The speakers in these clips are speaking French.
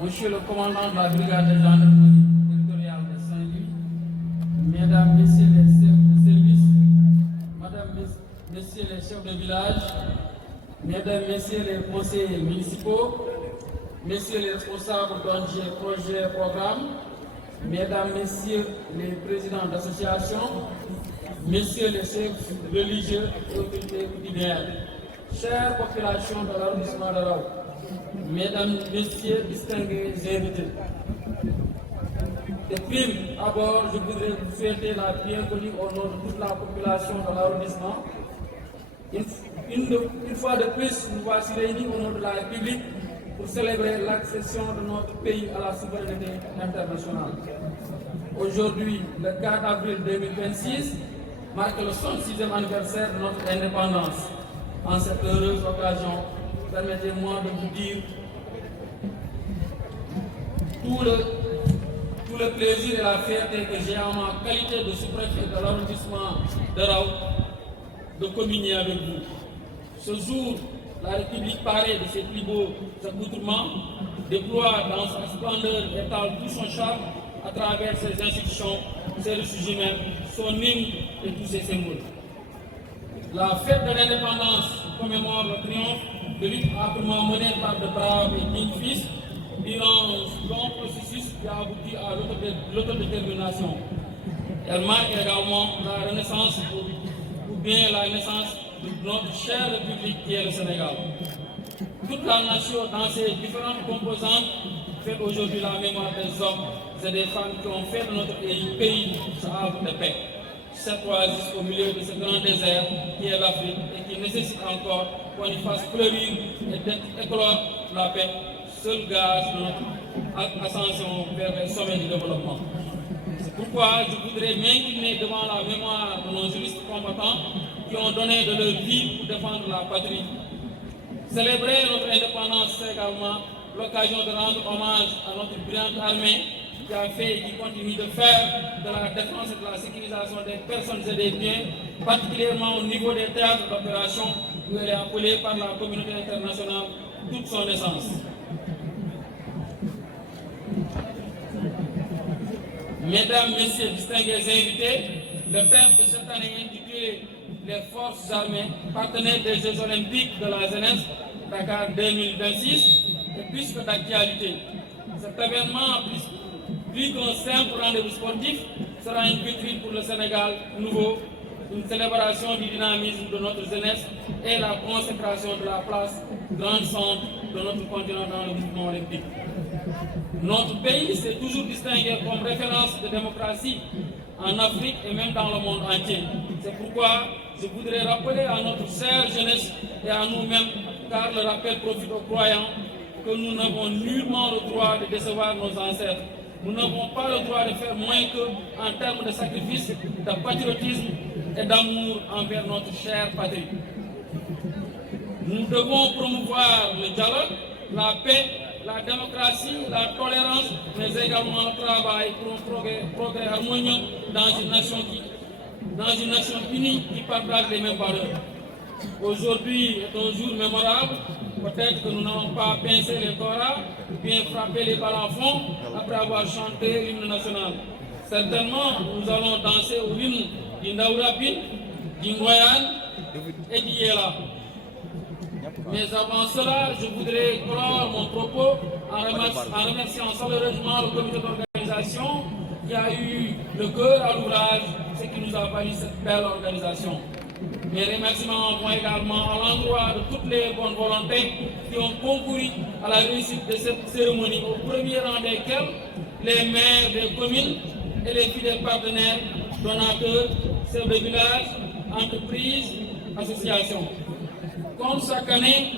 Monsieur le commandant de la brigade de gendarmerie territoriale de Saint-Louis, Mesdames, Messieurs les chefs de service, Madame, Messieurs les chefs de village, Mesdames, Messieurs les conseillers municipaux, Messieurs les responsables d'ONG, projets, programmes, Mesdames, Messieurs les présidents d'associations, Messieurs les chefs religieux et autorités coutumières, chères populations de l'arrondissement de Rao, Mesdames, Messieurs, distingués invités. De prime abord, je voudrais vous souhaiter la bienvenue au nom de toute la population de l'arrondissement. Une fois de plus, nous voici réunis au nom de la République pour célébrer l'accession de notre pays à la souveraineté internationale. Aujourd'hui, le 4 avril 2026, marque le 66e anniversaire de notre indépendance. En cette heureuse occasion, permettez-moi de vous dire tout le plaisir et la fierté que j'ai en ma qualité de sous-préfet de l'arrondissement de Rao de communier avec vous. Ce jour, la République paraît de ses plus beaux accoutrements, déploie dans sa splendeur et étale tout son charme à travers ses institutions, ses ressources humaines, son hymne et tous ses symboles. La fête de l'indépendance commémore le triomphe de lutte âprement menée par de braves et dignes fils durant un long processus qui a abouti à l'autodétermination. Elle marque également la renaissance ou bien la naissance de notre chère République qui est le Sénégal. Toute la nation, dans ses différentes composantes, fait aujourd'hui la mémoire des hommes et des femmes qui ont fait de notre pays sa havre de paix. Cette oasis au milieu de ce grand désert qui est l'Afrique et qui nécessite encore qu'on y fasse fleurir et éclore la paix, seul gage de notre ascension vers les sommets du développement. C'est pourquoi je voudrais m'incliner devant la mémoire de nos juristes combattants qui ont donné de leur vie pour défendre la patrie. Célébrer notre indépendance, c'est également l'occasion de rendre hommage à notre brillante armée qui a fait et qui continue de faire de la défense et de la sécurisation des personnes et des biens, particulièrement au niveau des théâtres d'opération où elle est appelée par la communauté internationale toute son essence. Mesdames, Messieurs, distingués invités, le thème de cette année intitulé les forces armées, partenaires des Jeux olympiques de la jeunesse Dakar 2026, est plus que d'actualité. Cet événement, plus qu'un simple rendez-vous sportif, sera une vitrine pour le Sénégal nouveau, une célébration du dynamisme de notre jeunesse et la consécration de la place grandissante de notre continent dans le mouvement olympique. Notre pays s'est toujours distingué comme référence de démocratie en Afrique et même dans le monde entier. C'est pourquoi je voudrais rappeler à notre chère jeunesse et à nous-mêmes, car le rappel profite aux croyants, que nous n'avons nullement le droit de décevoir nos ancêtres. Nous n'avons pas le droit de faire moins qu'eux en termes de sacrifice, de patriotisme et d'amour envers notre chère patrie. Nous devons promouvoir le dialogue, la paix, la démocratie, la tolérance, mais également le travail pour un progrès harmonieux dans une nation unie qui partage les mêmes valeurs. Aujourd'hui est un jour mémorable. Peut-être que nous n'avons pas pincé les koras ou bien frappé les balafons après avoir chanté l'hymne national. Certainement, nous allons danser au hymne du Ndaourapine, du Ngoyan et du Yela. Mais avant cela, je voudrais clore mon propos en remerciant chaleureusement le comité d'organisation qui a eu le cœur à l'ouvrage, ce qui nous a valu cette belle organisation. Mes remerciements vont également à l'endroit de toutes les bonnes volontés qui ont concouru à la réussite de cette cérémonie, au premier rang desquels les maires des communes et les fidèles partenaires, donateurs, chefs de village, entreprises, associations. Comme chaque année,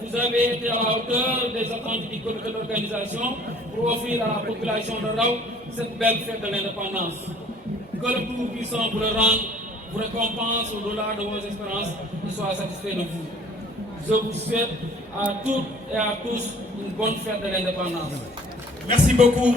vous avez été à la hauteur des attentes du comité d'organisation pour offrir à la population de Rao cette belle fête de l'indépendance. Que le Tout-Puissant vous le rende, vous récompense au-delà de vos espérances et soit satisfait de vous. Je vous souhaite à toutes et à tous une bonne fête de l'indépendance. Merci beaucoup.